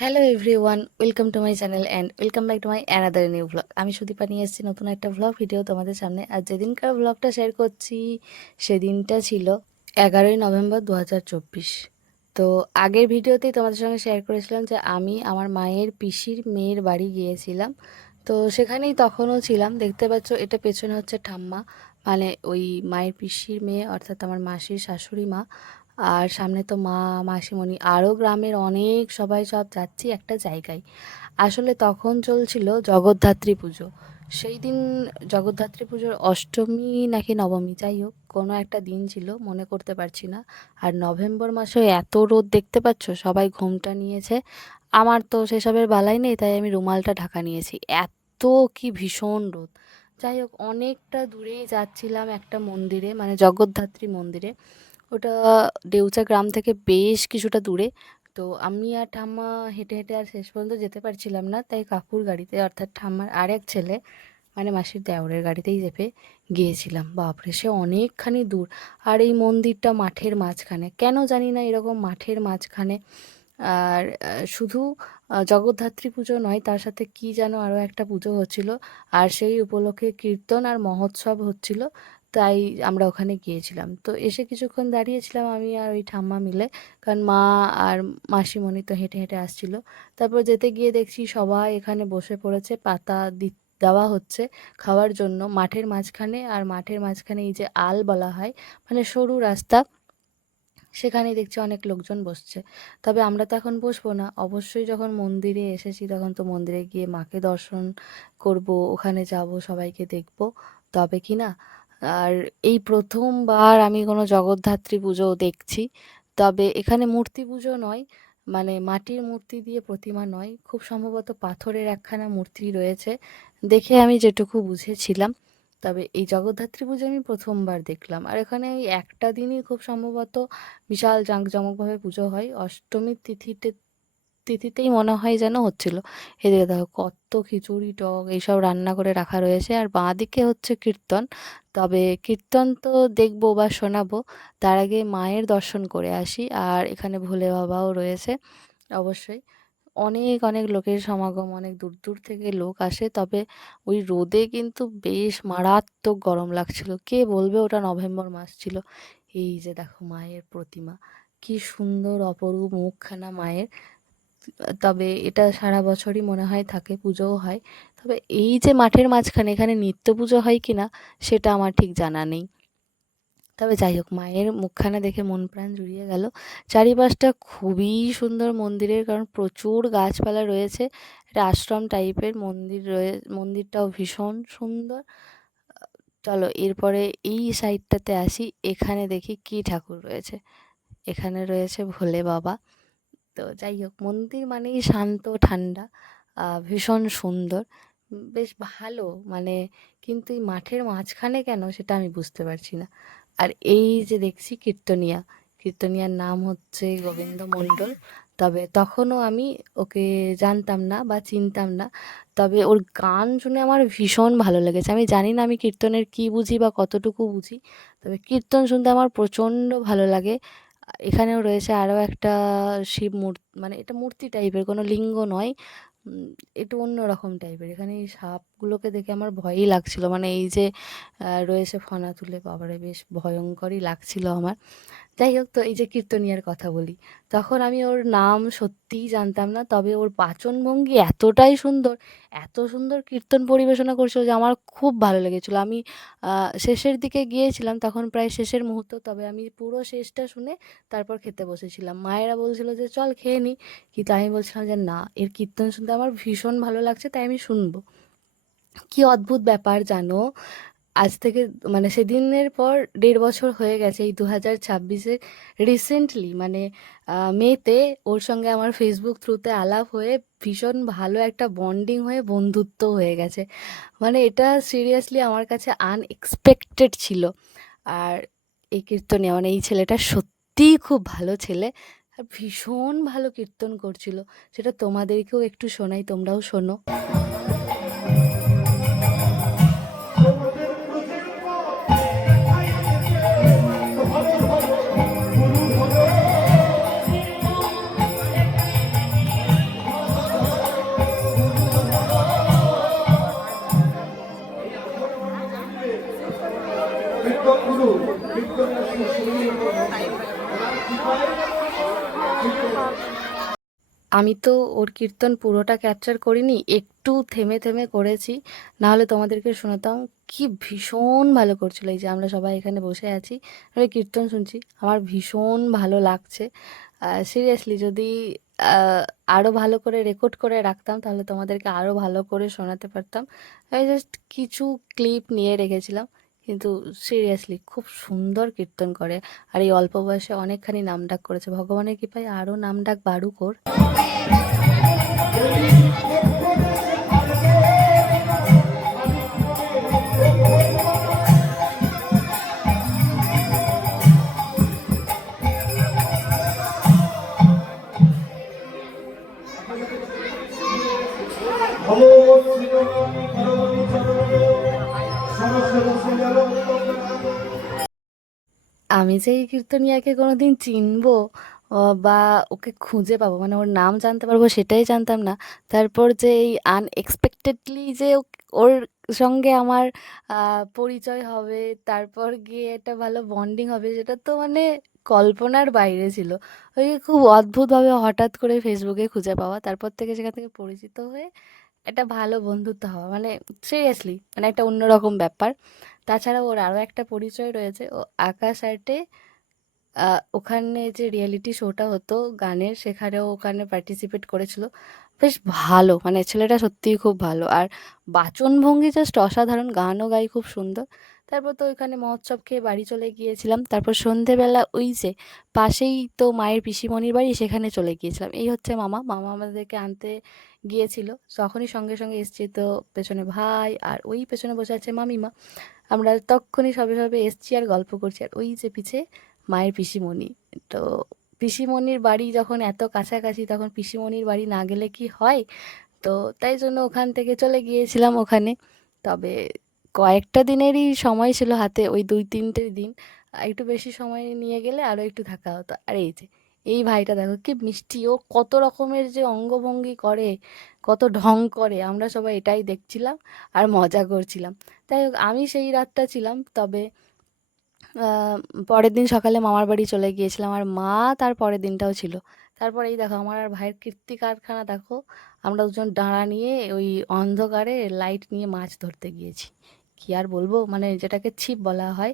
Hello everyone, welcome to my channel and welcome back to my another new vlog. আমি সুদীপা নিয়ে এসেছি নতুন একটা ভ্লগ ভিডিও তোমাদের সামনে। আর যেদিনকার ভ্লগটা শেয়ার করছি সেদিনটা ছিল 11ই নভেম্বর 2024। তো আগের ভিডিওতেই তোমাদের সঙ্গে শেয়ার করেছিলাম যে আমি আমার মায়ের পিসির মেয়ের বাড়ি গিয়েছিলাম। তো সেখানেই তখনও ছিলাম। দেখতে পাচ্ছ এটা পেছনে হচ্ছে ঠাম্মা, মানে ওই মায়ের পিসির মেয়ে অর্থাৎ আমার মাসির শাশুড়ি মা। আর সামনে তো মা, মাসিমণি, আরও গ্রামের অনেক সবাই সব যাচ্ছি একটা জায়গায়। আসলে তখন চলছিল জগদ্ধাত্রী পুজো। সেই দিন জগদ্ধাত্রী পুজোর অষ্টমী নাকি নবমী, যাই হোক কোনো একটা দিন ছিল, মনে করতে পারছি না। আর নভেম্বর মাসে এত রোদ দেখতে পাচ্ছ, সবাই ঘোমটা নিয়েছে। আমার তো সেসবের বালাই নেই, তাই আমি রুমালটা ঢাকা নিয়েছি। এত কি ভীষণ রোদ। যাই হোক অনেকটা দূরেই যাচ্ছিলাম একটা মন্দিরে, মানে জগদ্ধাত্রী মন্দিরে। ওটা দেউচা গ্রাম থেকে বেশ কিছুটা দূরে। তো আমি আর ঠাম্মা হেঁটে হেঁটে আর শেষ পর্যন্ত যেতে পারছিলাম না, তাই কাকুর গাড়িতে অর্থাৎ ঠাম্মার আরেক ছেলে মানে মাসির দেওরের গাড়িতেই চেপে গিয়েছিলাম। বাপরে, সে অনেকখানি দূর। আর এই মন্দিরটা মাঠের মাঝখানে, কেন জানি না এরকম মাঠের মাঝখানে। আর শুধু জগদ্ধাত্রী পুজো নয়, তার সাথে কি যেন আরও একটা পুজো হচ্ছিল। আর সেই উপলক্ষে কীর্তন আর মহোৎসব হচ্ছিল, তাই আমরা ওখানে গিয়েছিলাম। তো এসে কিছুক্ষণ দাঁড়িয়েছিলাম আমি আর ওই ঠাম্মা মিলে, কারণ মা আর মাসিমণি তো হেঁটে হেঁটে আসছিল। তারপর যেতে গিয়ে দেখছি সবাই এখানে বসে পড়েছে, পাতা দেওয়া হচ্ছে খাওয়ার জন্য মাঠের মাঝখানে। আর মাঠের মাঝখানে এই যে আল বলা হয়, মানে সরু রাস্তা, সেখানেই দেখছি অনেক লোকজন বসছে। তবে আমরা তো এখন বসবো না, অবশ্যই যখন মন্দিরে এসেছি তখন তো মন্দিরে গিয়ে মাকে দর্শন করব, ওখানে যাব, সবাইকে দেখব, তবে কি না। আর এই প্রথমবার আমি কোনো জগদ্ধাত্রী পুজো দেখছি। তবে এখানে মূর্তি পুজো নয়, মানে মাটির মূর্তি দিয়ে প্রতিমা নয়, খুব সম্ভবত পাথরের একখানা মূর্তি রয়েছে, দেখে আমি যেটুকু বুঝেছিলাম। তবে এই জগদ্ধাত্রী পুজো আমি প্রথমবার দেখলাম। আর এখানে এই একটা দিনই খুব সম্ভবত বিশাল জাঁকজমকভাবে পুজো হয়, অষ্টমীর তিথিতেই মনে হয় যেন হচ্ছিল। এদিকে দেখো কত খিচুড়ি, টক এইসব রান্না করে রাখা রয়েছে। আর বাঁ দিকে হচ্ছে কীর্তন। তবে কীর্তন তো দেখবো বা শোনাবো, তার আগে মায়ের দর্শন করে আসি। আর এখানে ভোলে বাবাও রয়েছে অবশ্যই। অনেক অনেক লোকের সমাগম, অনেক দূর দূর থেকে লোক আসে। তবে ওই রোদে কিন্তু বেশ মারাত্মক গরম লাগছিল। কে বলবে ওটা নভেম্বর মাস ছিল। এই যে দেখো মায়ের প্রতিমা, কি সুন্দর অপরূপ মুখখানা মায়ের। তবে এটা সারা বছরই মনে হয় থাকে, পুজোও হয়। তবে এই যে মাঠের মাঝখানে এখানে নিত্য পুজো হয় কিনা সেটা আমার ঠিক জানা নেই। তবে যাই হোক মায়ের মুখখানা দেখে মন প্রাণ জুড়িয়ে গেল। চারিপাশটা খুবই সুন্দর মন্দিরের, কারণ প্রচুর গাছপালা রয়েছে। একটা আশ্রম টাইপের মন্দির মন্দিরটাও ভীষণ সুন্দর। চলো এরপরে এই সাইডটাতে আসি, এখানে দেখি কি ঠাকুর রয়েছে। এখানে রয়েছে ভোলে বাবা। তো যাই হোক মন্দির মানেই শান্ত ঠান্ডা, ভীষণ সুন্দর, বেশ ভালো মানে। কিন্তু এই মাঠের মাঝখানে কেন সেটা আমি বুঝতে পারছি না। আর এই যে দেখছি কীর্তনিয়া, কীর্তনিয়ার নাম হচ্ছে গোবিন্দ মণ্ডল। তবে তখনও আমি ওকে জানতাম না বা চিনতাম না। তবে ওর গান শুনে আমার ভীষণ ভালো লেগেছে। আমি জানি না আমি কীর্তনের কী বুঝি বা কতটুকু বুঝি, তবে কীর্তন শুনতে আমার প্রচণ্ড ভালো লাগে। এখানেও রয়েছে আরও একটা শিব মূর্তি, মানে এটা মূর্তি টাইপের, কোনো লিঙ্গ নয়। একটু অন্য রকম টাইপের। এখানে এই সাপগুলোকে দেখে আমার ভয়ই লাগছিল, মানে এই যে রয়েছে ফনা তুলে, বাবারে বেশ ভয়ঙ্করই লাগছিল আমার। যাই হোক, তো এই যে কীর্তনিয়ার কথা বলি, তখন আমি ওর নাম সত্যিই জানতাম না। তবে ওর বাচনভঙ্গি এতটাই সুন্দর, এত সুন্দর কীর্তন পরিবেশনা করছিল যে আমার খুব ভালো লেগেছিলো। আমি শেষের দিকে গিয়েছিলাম, তখন প্রায় শেষের মুহূর্ত, তবে আমি পুরো শেষটা শুনে তারপর খেতে বসেছিলাম। মায়েরা বলছিল যে চল খেয়ে নি, কিন্তু আমি বলছিলাম যে না, এর কীর্তন শুনতে আমার ভীষণ ভালো লাগছে, তাই আমি শুনবো। কি অদ্ভুত ব্যাপার জানো, আজ থেকে মানে সেদিনের পর 1.5 বছর হয়ে গেছে, এই 2026-এ রিসেন্টলি, মানে মেতে ওর সঙ্গে আমার ফেসবুক থ্রুতে আলাপ হয়ে ভীষণ ভালো একটা বন্ডিং হয়ে বন্ধুত্ব হয়ে গেছে। মানে এটা সিরিয়াসলি আমার কাছে আনএক্সপেক্টেড ছিল। আর এই কীর্তনিয়া, মানে এই ছেলেটা সত্যিই খুব ভালো ছেলে, আর ভীষণ ভালো কীর্তন করছিল। সেটা তোমাদেরকেও একটু শোনাই, তোমরাও শোনো। আমি তো ওর কীর্তন পুরোটা ক্যাপচার করিনি, একটু থেমে থেমে করেছি, নাহলে তোমাদেরকে শোনাতাম। কি ভীষণ ভালো করছিল! এই যে আমরা সবাই এখানে বসে আছি, আমি কীর্তন শুনছি, আমার ভীষণ ভালো লাগছে। সিরিয়াসলি যদি আহ, আরো ভালো করে রেকর্ড করে রাখতাম তাহলে তোমাদেরকে আরো ভালো করে শোনাতে পারতাম। আমি জাস্ট কিছু ক্লিপ নিয়ে রেখেছিলাম, কিন্তু সিরিয়াসলি খুব সুন্দর কীর্তন করে। আর এই অল্প বয়সে অনেকখানি নামডাক করেছে, ভগবানের কৃপায় আরো নামডাক বাড়ুক ওর। নমো শ্রীরাম পার্বতী চরণে সমস্ত মুসলিম। আমি যে এই কীর্তনিয়াকে কোনোদিন চিনবো বা ওকে খুঁজে পাবো, মানে ওর নাম জানতে পারবো, সেটাই জানতাম না। তারপর যে এই আনএক্সপেক্টেডলি যে ওর সঙ্গে আমার পরিচয় হবে, তারপর গিয়ে একটা ভালো বন্ডিং হবে, সেটা তো মানে কল্পনার বাইরে ছিল। ওই খুব অদ্ভুতভাবে হঠাৎ করে ফেসবুকে খুঁজে পাওয়া, তারপর থেকে সেখান থেকে পরিচিত হয়ে একটা ভালো বন্ধুত্ব হওয়া, মানে সিরিয়াসলি মানে একটা অন্যরকম ব্যাপার। তাছাড়া ওর আরও একটা পরিচয় রয়েছে, ও আকাশ আর্টে ওখানে যে রিয়েলিটি শোটা হতো গানের, সেখানেও ওখানে পার্টিসিপেট করেছিল। বেশ ভালো, মানে ছেলেটা সত্যিই খুব ভালো, আর বাচনভঙ্গি জাস্ট অসাধারণ, গানও গাই খুব সুন্দর। তারপর তো ওইখানে মহোৎসব খেয়ে বাড়ি চলে গিয়েছিলাম, তারপর সন্ধেবেলা ওই যে পাশেই তো মায়ের পিসিমণির বাড়ি, সেখানে চলে গিয়েছিলাম। এই হচ্ছে মামা, মামা আমাদেরকে আনতে গিয়েছিল, তখনই সঙ্গে সঙ্গে এসছি। তো পেছনে ভাই, আর ওই পেছনে বসে আছে মামিমা। আমরা তক্ষুনি সবে সবে এসছি আর গল্প করছি, আর ওই যে পিছে মায়ের পিসিমণি। তো পিসিমণির বাড়ি যখন এত কাছাকাছি, তখন পিসিমণির বাড়ি না গেলে কি হয়? তো তাই জন্য ওখান থেকে চলে গিয়েছিলাম ওখানে। তবে কয়েকটা দিনেরই সময় ছিল হাতে, ওই 2-3টে দিন। একটু বেশি সময় নিয়ে গেলে আরও একটু থাকা হতো। আর এই যে এই ভাইটা দেখো কি মিষ্টি, ও কত রকমের যে অঙ্গভঙ্গি করে, কত ঢং করে, আমরা সবাই এটাই দেখছিলাম আর মজা করছিলাম। তাই হোক, আমি সেই রাতটা ছিলাম। তবে আহ, পরের দিন সকালে মামার বাড়ি চলে গিয়েছিলাম, আর মা তার পরের দিনটাও ছিল। তারপর এই দেখো আমার আর ভাইয়ের কীর্তি কারখানা দেখো, আমরা দুজন ডাঁড়া নিয়ে ওই অন্ধকারে লাইট নিয়ে মাছ ধরতে গিয়েছি। কি আর বলবো, মানে যেটাকে ছিপ বলা হয়।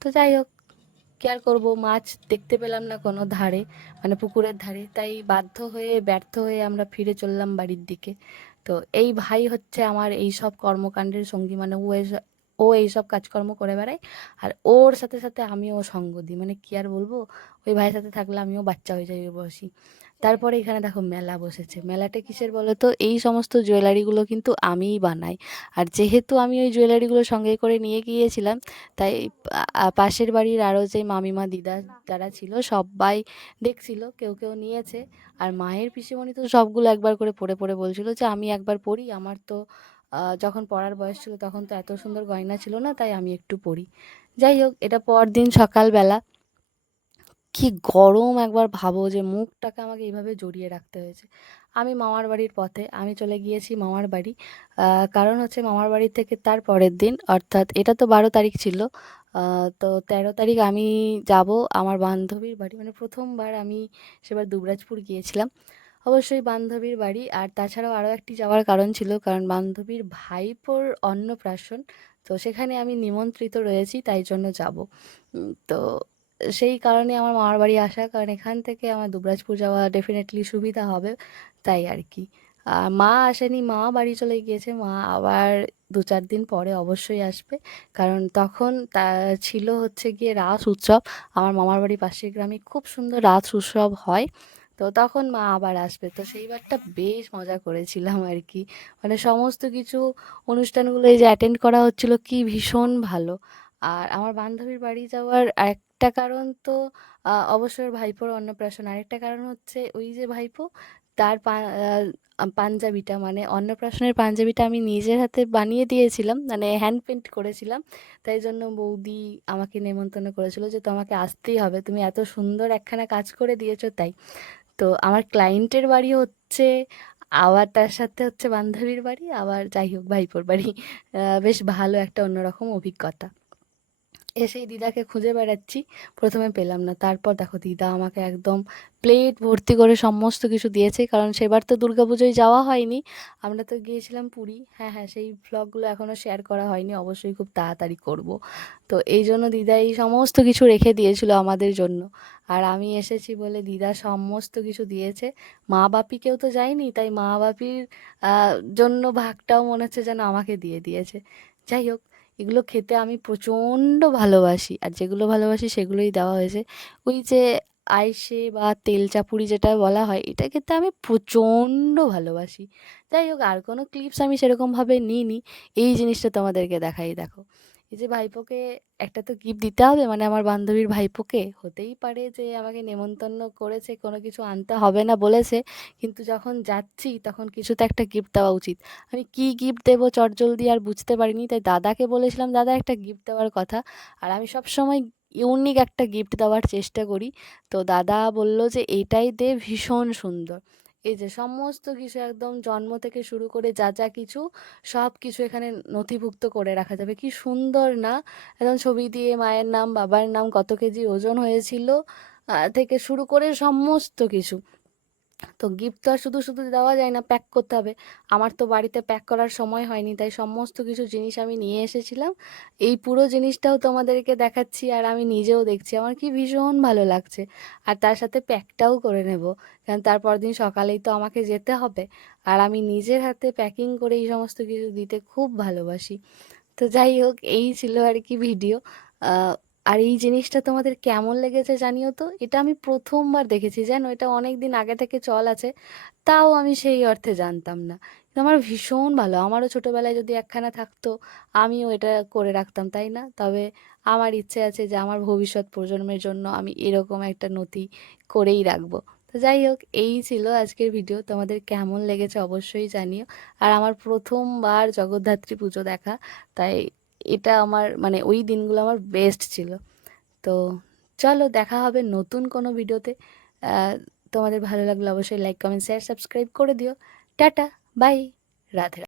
তো যাই হোক, কি আর করবো, মাছ দেখতে পেলাম না কোনো ধারে, মানে পুকুরের ধারে, তাই বাধ্য হয়ে ব্যর্থ হয়ে আমরা ফিরে চললাম বাড়ির দিকে। তো এই ভাই হচ্ছে আমার এই সব কর্মকাণ্ডের সঙ্গী, মানে ও এইসব কাজকর্ম করে বেড়ায়, আর ওর সাথে সাথে আমিও সঙ্গ দিই। মানে কি আর বলবো, ওই ভাইয়ের সাথে থাকলে আমিও বাচ্চা হয়ে যাই, বসি। তারপরে এখানে দেখো মেলা বসেছে। মেলাটা কিসের বলো তো? এই সমস্ত জুয়েলারিগুলো কিন্তু আমিই বানাই। আর যেহেতু আমি ওই জুয়েলারিগুলো সঙ্গে করে নিয়ে গিয়েছিলাম, তাই পাশের বাড়ির আরও যে মামিমা দিদা যারা ছিল সবাই দেখছিল, কেউ কেউ নিয়েছে। আর মায়ের পিসিমণি তো সবগুলো একবার করে পরে পরে বলছিল যে আমি একবার পরি, আমার তো যখন পরার বয়স ছিল তখন তো এত সুন্দর গয়না ছিল না, তাই আমি একটু পরি। যাই হোক, এটা পরদিন সকালবেলা। কি গরম একবার ভাবো, যে মুখটাকে আমাকে এইভাবে জড়িয়ে রাখতে হয়েছে। আমি মামার বাড়ির পথে আমি চলে গিয়েছি মামার বাড়ি। কারণ হচ্ছে মামার বাড়ি থেকে তার পরের দিন, অর্থাৎ এটা তো 12 তারিখ ছিল, তো 13 তারিখ আমি যাব আমার বান্ধবীর বাড়ি। মানে প্রথমবার আমি সেবার দুবরাজপুর গিয়েছিলাম, অবশ্যই বান্ধবীর বাড়ি। আর তাছাড়াও আরও একটি যাওয়ার কারণ ছিল, কারণ বান্ধবীর ভাইপোর অন্নপ্রাশন, তো সেখানে আমি নিমন্ত্রিত রয়েছি, তাই জন্য যাব। তো সেই কারণে আমার মামার বাড়ি আসা, কারণ এখান থেকে আমার দুবরাজপুর যাওয়া ডেফিনেটলি সুবিধা হবে, তাই আর কি। মা আসেনি, মা বাড়ি চলে গিয়েছে। মা আবার 2-4 দিন পরে অবশ্যই আসবে, কারণ তখন তা ছিল হচ্ছে গিয়ে রাস উৎসব। আমার মামার বাড়ি পাশের গ্রামে খুব সুন্দর রাস উৎসব হয়, তো তখন মা আবার আসবে। তো সেইবারটা বেশ মজা করেছিলাম আর কি, মানে সমস্ত কিছু অনুষ্ঠানগুলো এই যে অ্যাটেন্ড করা হচ্ছিল, কি ভীষণ ভালো। আর আমার বান্ধবীর বাড়ি যাওয়ার আরেকটা কারণ তো অবসর ভাইপোর অন্নপ্রাশন, আরেকটা কারণ হচ্ছে ওই যে ভাইপো তার পাঞ্জাবিটা, মানে অন্নপ্রাশনের পাঞ্জাবিটা আমি নিজের হাতে বানিয়ে দিয়েছিলাম, মানে হ্যান্ড পেন্ট করেছিলাম। তাই জন্য বৌদি আমাকে নেমন্তন্ন করেছিল যে তোমাকে আসতেই হবে, তুমি এত সুন্দর একখানা কাজ করে দিয়েছো তাই। তো আমার ক্লায়েন্টের বাড়ি হচ্ছে, আবার তার সাথে হচ্ছে বান্ধবীর বাড়ি, আবার যাই হোক ভাইপোর বাড়ি। বেশ ভালো একটা অন্যরকম অভিজ্ঞতা। এসেই দিদাকে খুঁজে বেড়াচ্ছি, প্রথমে পেলাম না, তারপর দেখো দিদা আমাকে একদম প্লেট ভর্তি করে সমস্ত কিছু দিয়েছে, কারণ সেবার তো দুর্গাপুজোয় যাওয়া হয়নি, আমরা তো গিয়েছিলাম পুরী। হ্যাঁ হ্যাঁ, সেই ভ্লগগুলো এখনও শেয়ার করা হয়নি, অবশ্যই খুব তাড়াতাড়ি করব। তো এই জন্য দিদা এই সমস্ত কিছু রেখে দিয়েছিল আমাদের জন্য, আর আমি এসেছি বলে দিদা সমস্ত কিছু দিয়েছে। মা বাপিকেও তো যায়নি, তাই মা বাপির জন্য ভাগটাও মনে হচ্ছে যেন আমাকে দিয়ে দিয়েছে। যাই হোক, এগুলো খেতে আমি প্রচণ্ড ভালোবাসি, আর যেগুলো ভালোবাসি সেগুলোই দেওয়া হয়েছে। ওই যে আইসে বা তেল চাপুরি যেটা বলা হয়, এটা খেতে আমি প্রচণ্ড ভালোবাসি। যাই হোক, আর কোনো ক্লিপস আমি সেরকমভাবে নিইনি, এই জিনিসটা তোমাদেরকে দেখাই, দেখো। এই যে ভাইপোকে একটা তো গিফট দিতে হবে, মানে আমার বান্ধবীর ভাইপোকে, হতেই পারে যে আমাকে নেমন্তন্ন করেছে, কোনো কিছু আনতে হবে না বলেছে, কিন্তু যখন যাচ্ছি তখন কিছু তো একটা গিফট দেওয়া উচিত। আমি কি গিফট দেবো চটজলদি আর বুঝতে পারিনি, তাই দাদাকে বলেছিলাম দাদা একটা গিফট দেওয়ার কথা, আর আমি সব সময় ইউনিক একটা গিফট দেওয়ার চেষ্টা করি। তো দাদা বলল যে এইটাই দে, ভীষণ সুন্দর। এই যে সমস্ত কিছু একদম জন্ম থেকে শুরু করে যা যা কিছু, সব কিছু এখানে নথিভুক্ত করে রাখা যাবে, কি সুন্দর না? একদম ছবি দিয়ে মায়ের নাম, বাবার নাম, কত কেজি ওজন হয়েছিল থেকে শুরু করে সমস্ত কিছু। তো গিফট তো আর শুধু শুধু দেওয়া যায় না, প্যাক করতে হবে। আমার তো বাড়িতে প্যাক করার সময় হয়নি, তাই সমস্ত কিছু জিনিস আমি নিয়ে এসেছিলাম। এই পুরো জিনিসটাও তোমাদেরকে দেখাচ্ছি, আর আমি নিজেও দেখছি আমার কি ভীষণ ভালো লাগছে। আর তার সাথে প্যাকটাও করে নেব, কারণ তারপর দিন সকালেই তো আমাকে যেতে হবে, আর আমি নিজের হাতে প্যাকিং করে এই সমস্ত কিছু দিতে খুব ভালোবাসি। তো যাই হোক, এই ছিল আর কি ভিডিও। আহ, আর এই জিনিসটা তোমাদের কেমন লেগেছে জানিও তো, এটা আমি প্রথমবার দেখেছি, জানো, এটা অনেক দিন আগে থেকে চল আছে, তাও আমি সেই অর্থে জানতাম না। কিন্তু আমার ভীষণ ভালো, আমারও ছোটোবেলায় যদি একখানা থাকতো, আমিও এটা করে রাখতাম, তাই না? তবে আমার ইচ্ছে আছে যে আমার ভবিষ্যৎ প্রজন্মের জন্য আমি এরকম একটা নথি করেই রাখবো। তো যাই হোক, এই ছিল আজকের ভিডিও, তোমাদের কেমন লেগেছে অবশ্যই জানিও। আর আমার প্রথমবার জগদ্ধাত্রী পুজো দেখা, তাই এটা আমার মানে ওই দিনগুলো আমার বেস্ট ছিল। তো চলো, দেখা হবে নতুন কোনো ভিডিওতে। আহ, তোমাদের ভালো লাগলে অবশ্যই লাইক কমেন্ট শেয়ার সাবস্ক্রাইব করে দিও। টাটা, বাই, রাধে রাধে।